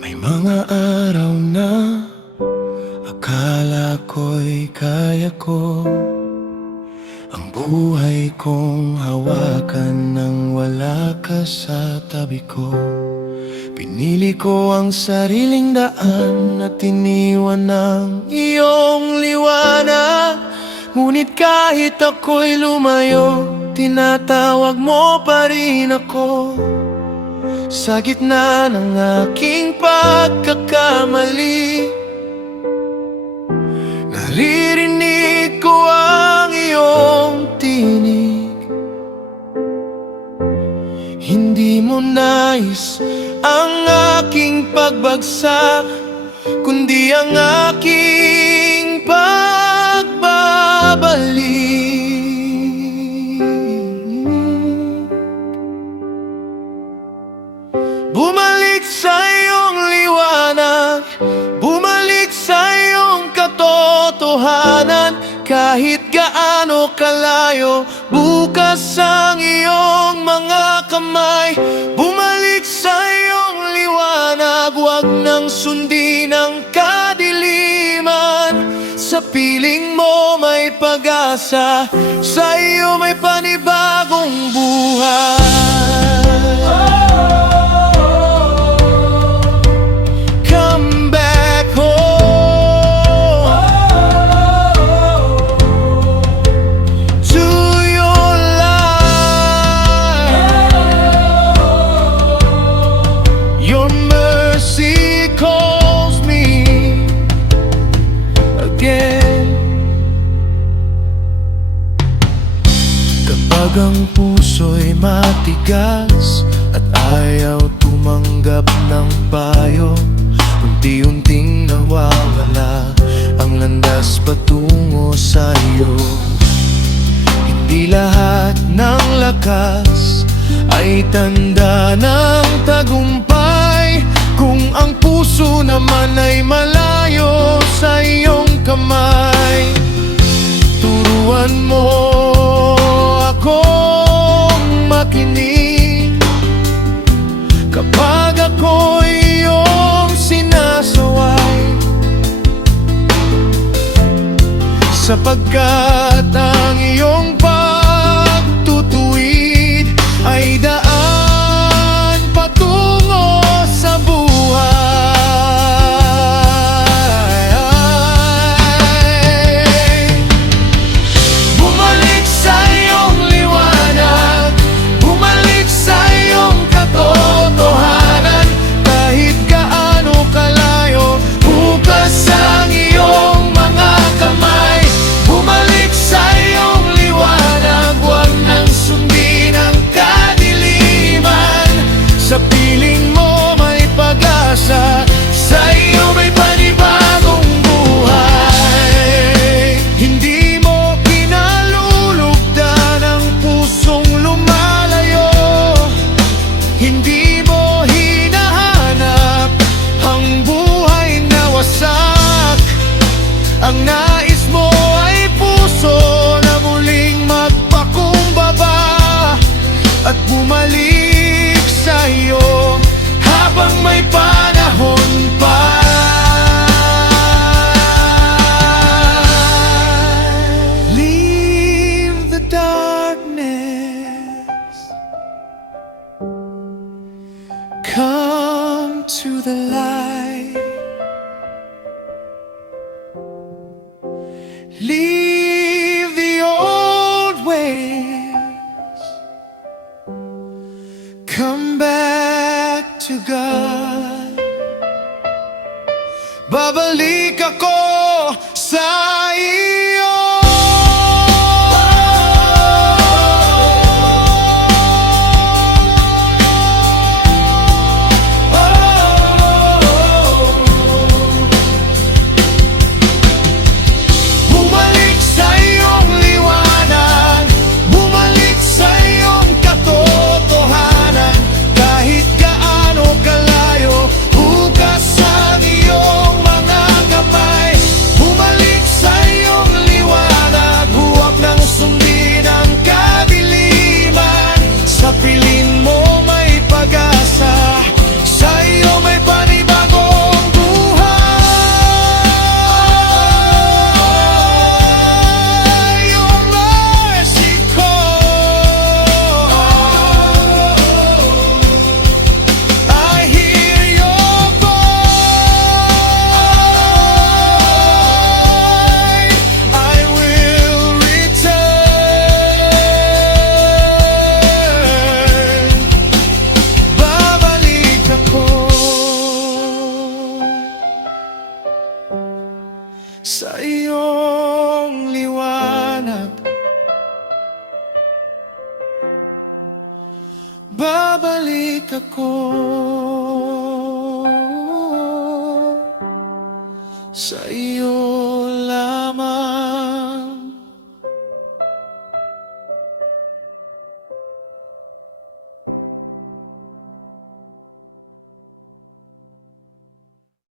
May mga araw na akala ko'y kaya ko ang buhay kong hawakan nang wala ka sa tabi ko. Pinili ko ang sariling daan at iniwan ng iyong liwanag. Ngunit kahit ako'y lumayo, tinatawag mo pa rin ako. Sa gitna ng aking pagkakamali, naririnig ko ang iyong tinig. Hindi mo nais ang aking pagbagsak, kundi ang aking pagbabalik. Bumalik sa iyong liwanag, bumalik sa iyong katotohanan. Kahit gaano kalayo, bukas ang iyong mga kamay. Bumalik sa iyong liwanag, huwag nang sundin ang kadiliman. Sa piling mo may pag-asa, sa iyo may panibagong buhay. Kapag ang puso'y matigas at ayaw tumanggap ng payo, unti-unting nawawala ang landas patungo sa iyo. Hindi lahat ng lakas ay tanda ng tagumpay. Kung ang puso naman ay malayo sa iyong kamay, turuan mo akong makinig kapag ako'y iyong sinasaway, sapagkat ang iyong pagtutuwid ay daan patungo sa buhay. Bumalik sa iyong liwanag, bumalik sa iyong katotohanan. Kahit gaano kalayo, bukas ang iyong mga kamay. Bumalik sa iyong liwanag, huwag nang sundin ang kadiliman. Sa piling mo may pag-asa, sa iyo may panibagong buhay. Hindi mo kinalulugdan ang pusong lumalayo, hindi mo hinahanap ang buhay na wasak. Ang nais mo ay puso na muling magpakumbaba at bumalik sa iyo habang may panahon pa. Leave the darkness, come to the light. Leave the old ways, come back to God. Babalik ako sa iyo. Bumalik sa iyong liwanag, bumalik sa iyong katotohanan. Kahit gaano kalayo, bukas ang iyong mga kamay. Bumalik sa iyong babalik ako sa iyo.